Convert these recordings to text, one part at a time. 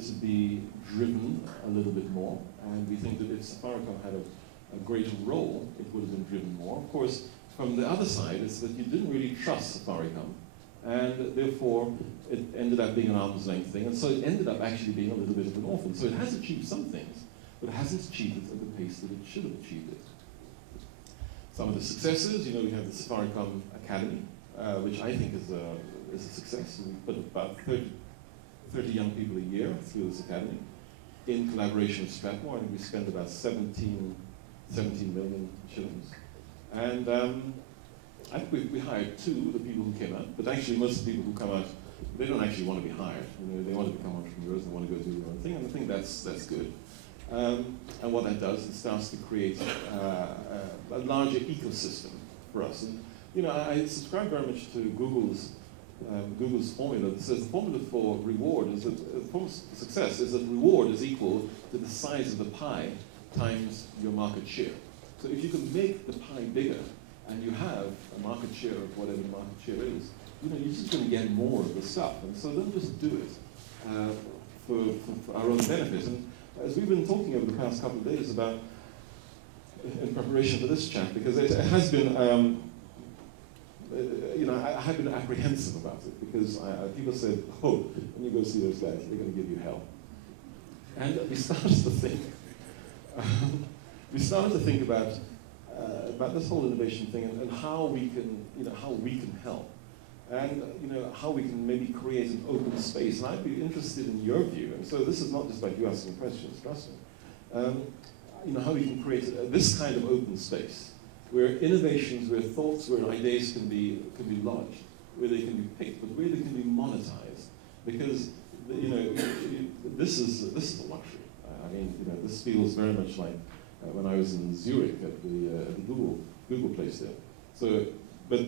to be driven a little bit more, and we think that if Safaricom had a greater role, it would have been driven more. Of course, from the other side, it's that you didn't really trust Safaricom, and therefore it ended up being an arm's length thing, and so it ended up actually being a little bit of an orphan. So it has achieved some things, but it hasn't achieved it at the pace that it should have achieved it. Some of the successes, we have the Safaricom Academy, which I think is a success. We put about 30 young people a year through this academy in collaboration with Strathmore, and we spend about 17 million shillings. And I think we hired 2 of the people who came out, but actually most of the people who come out, they don't actually want to be hired. They want to become entrepreneurs, they want to go do their own thing, and I think that's good. And what that does, it starts to create a larger ecosystem for us. And I subscribe very much to Google's formula that says the formula for reward is that the formula for success is that reward is equal to the size of the pie times your market share. So if you can make the pie bigger and you have a market share of whatever the market share is, you're just going to get more of the stuff. And so don't just do it for our own benefit. And as we've been talking over the past couple of days about, in preparation for this chat, because it has been, I have been apprehensive about it, because people said, oh, when you go see those guys, they're going to give you hell. And we started to think, about this whole innovation thing and how we can help, and how we can maybe create an open space. And I'd be interested in your view. And so this is not just about you asking questions, trust me. How we can create this kind of open space, where innovations, where thoughts, where ideas can be lodged, where they can be picked, but where they can be monetized. Because this is a luxury. This feels very much like when I was in Zurich at the Google place there. So, but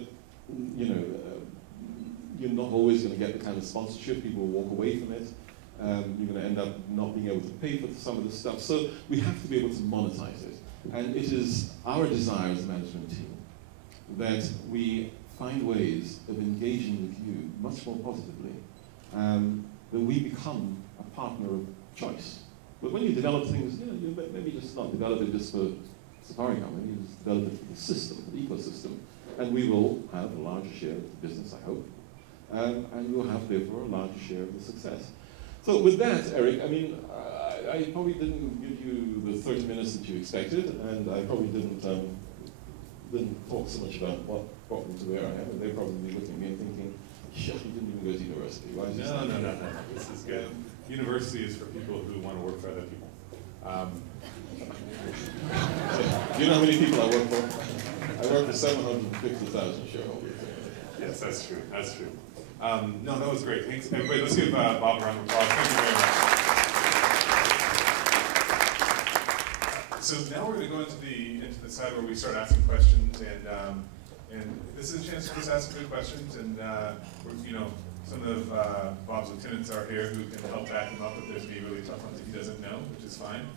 you're not always going to get the kind of sponsorship. People will walk away from it. You're going to end up not being able to pay for some of this stuff. So we have to be able to monetize it. And it is our desire as a management team that we find ways of engaging with you much more positively, that we become a partner of choice. But when you develop things, you maybe just not develop it just for Safaricom, maybe you just develop it for the system, for the ecosystem, and we will have a larger share of the business, I hope, and we'll have, therefore, a larger share of the success. So with that, Eric, I probably didn't give you the 30 minutes that you expected, and I probably didn't talk so much about what brought me to where I am, and they're probably looking at me and thinking, yeah, you didn't even go to university. Why is this No. This is good. University is for people who want to work for other people. Do you know how many people I work for? I work for 750,000 shareholders. Yes, that's true. That's true. No, that was great. Thanks, everybody. Let's give Bob a round of applause. Thank you very much. So now we're going to go into the side where we start asking questions, and this is a chance to just ask some good questions. And some of Bob's lieutenants are here who can help back him up if there's any really tough ones that he doesn't know, which is fine.